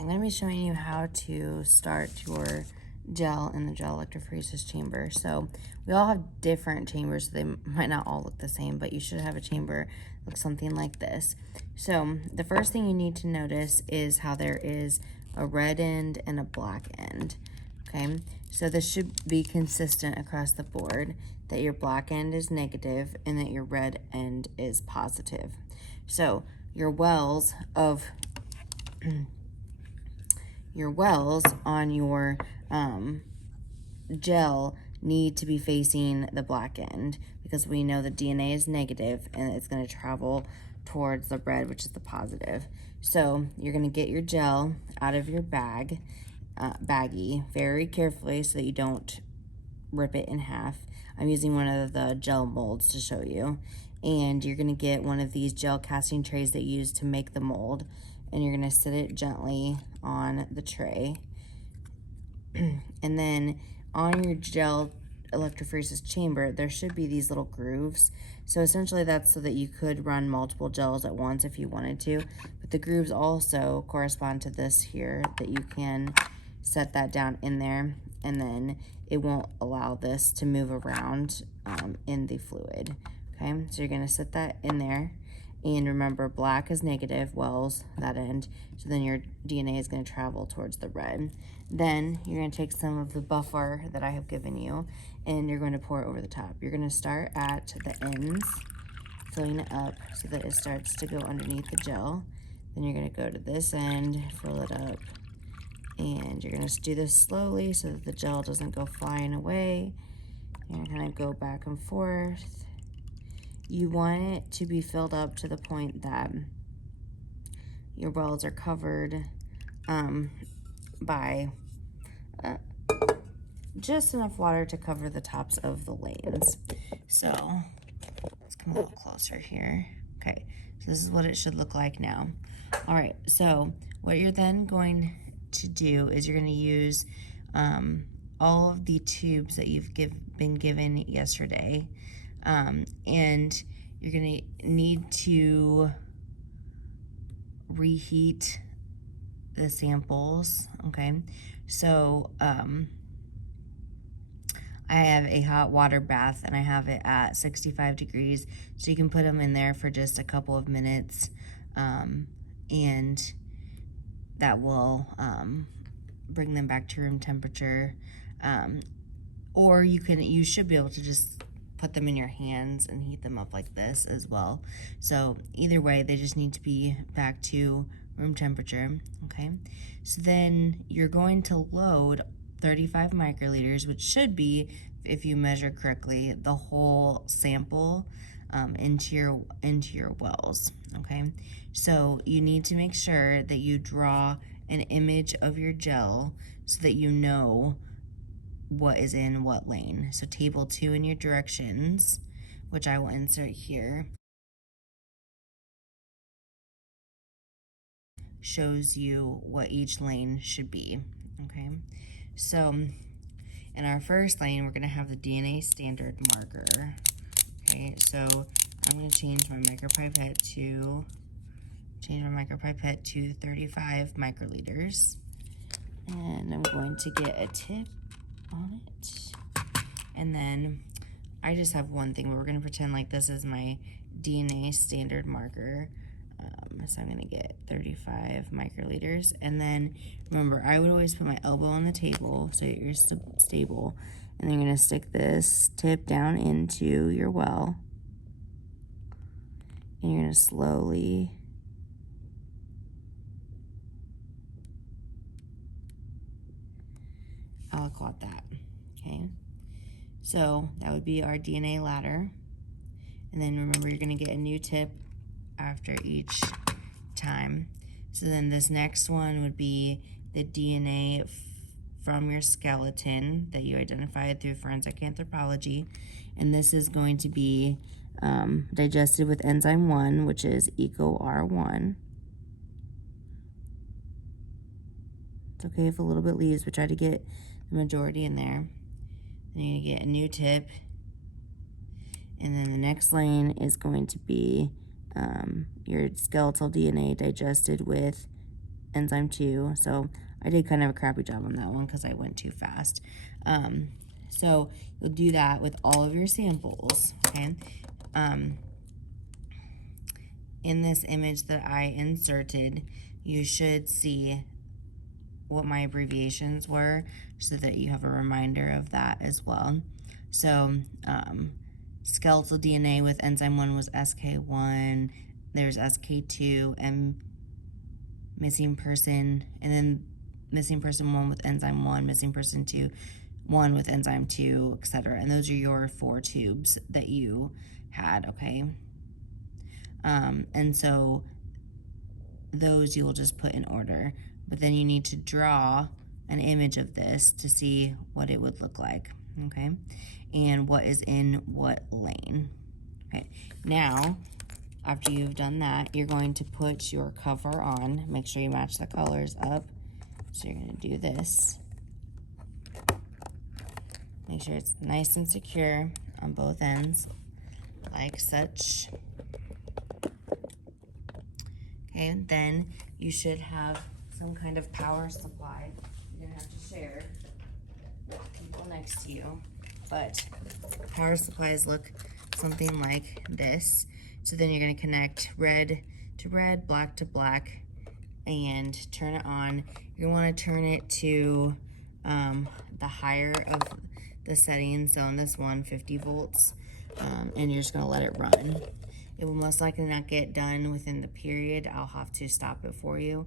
I'm going to be showing you how to start your gel in the gel electrophoresis chamber. So we all have different chambers, so they might not all look the same, but you should have a chamber that looks something like this. So the first thing you need to notice is how there is a red end and a black end. Okay, so this should be consistent across the board, that your black end is negative and that your red end is positive. So your wells of on your gel need to be facing the black end, because we know the DNA is negative and it's going to travel towards the red, which is the positive. So you're going to get your gel out of your baggie very carefully so that you don't rip it in half. I'm using one of the gel molds to show you. And you're going to get one of these gel casting trays that you use to make the mold, and you're going to sit it gently on the tray. And then on your gel electrophoresis chamber, there should be these little grooves. So essentially that's so that you could run multiple gels at once if you wanted to. But the grooves also correspond to this here, that you can set that down in there, and then it won't allow this to move around in the fluid. Okay, so you're going to set that in there. And remember, black is negative, wells, that end. So then your DNA is going to travel towards the red. Then you're going to take some of the buffer that I have given you, and you're going to pour it over the top. You're going to start at the ends, filling it up so that it starts to go underneath the gel. Then you're going to go to this end, fill it up. And you're going to do this slowly so that the gel doesn't go flying away. You're going to kind of go back and forth. You want it to be filled up to the point that your wells are covered by just enough water to cover the tops of the lanes. So let's come a little closer here. Okay, so this is what it should look like now. All right, so what you're then going to do is you're going to use all of the tubes that you've been given yesterday. And you're going to need to reheat the samples, okay? So I have a hot water bath, and I have it at 65 degrees, so you can put them in there for just a couple of minutes, and that will bring them back to room temperature. Or you should be able to just put them in your hands and heat them up like this as well. So either way, they just need to be back to room temperature, okay? So then you're going to load 35 microliters, which should be, if you measure correctly, the whole sample into your wells, okay? So you need to make sure that you draw an image of your gel so that you know what is in what lane. So table 2 in your directions, which I will insert here, shows you what each lane should be, okay? So in our first lane, we're gonna have the DNA standard marker, okay? So I'm gonna change my micropipette to 35 microliters, and I'm going to get a tip on it. And then I just have one thing, but we're gonna pretend like this is my DNA standard marker. So I'm gonna get 35 microliters. And then remember, I would always put my elbow on the table so you're stable. And then you're gonna stick this tip down into your well. And you're gonna slowly aliquot that, okay? So that would be our DNA ladder. And then remember, you're gonna get a new tip after each time. So then this next one would be the DNA from your skeleton that you identified through forensic anthropology. And this is going to be digested with enzyme 1, which is EcoR1. It's okay if a little bit leaves, but try to get the majority in there. Then you're gonna get a new tip. And then the next lane is going to be your skeletal DNA digested with enzyme 2. So I did kind of a crappy job on that one because I went too fast. So you'll do that with all of your samples, okay? In this image that I inserted, you should see what my abbreviations were so that you have a reminder of that as well. So skeletal DNA with enzyme 1 was SK1, there's SK2, and missing person, and then missing person 1 with enzyme 1, missing person 2, 1 with enzyme 2, etc. And those are your 4 tubes that you had, okay? And so those you will just put in order, but then you need to draw an image of this to see what it would look like, okay? And what is in what lane. Okay, now after you've done that, you're going to put your cover on. Make sure you match the colors up. So you're going to do this. Make sure it's nice and secure on both ends, like such. Okay, and then you should have some kind of power supply. You're gonna have to share people next to you, but power supplies look something like this. So then you're gonna connect red to red, black to black, and turn it on. You're gonna wanna turn it to the higher of the settings. So on this one, 50 volts, and you're just gonna let it run. It will most likely not get done within the period. I'll have to stop it for you.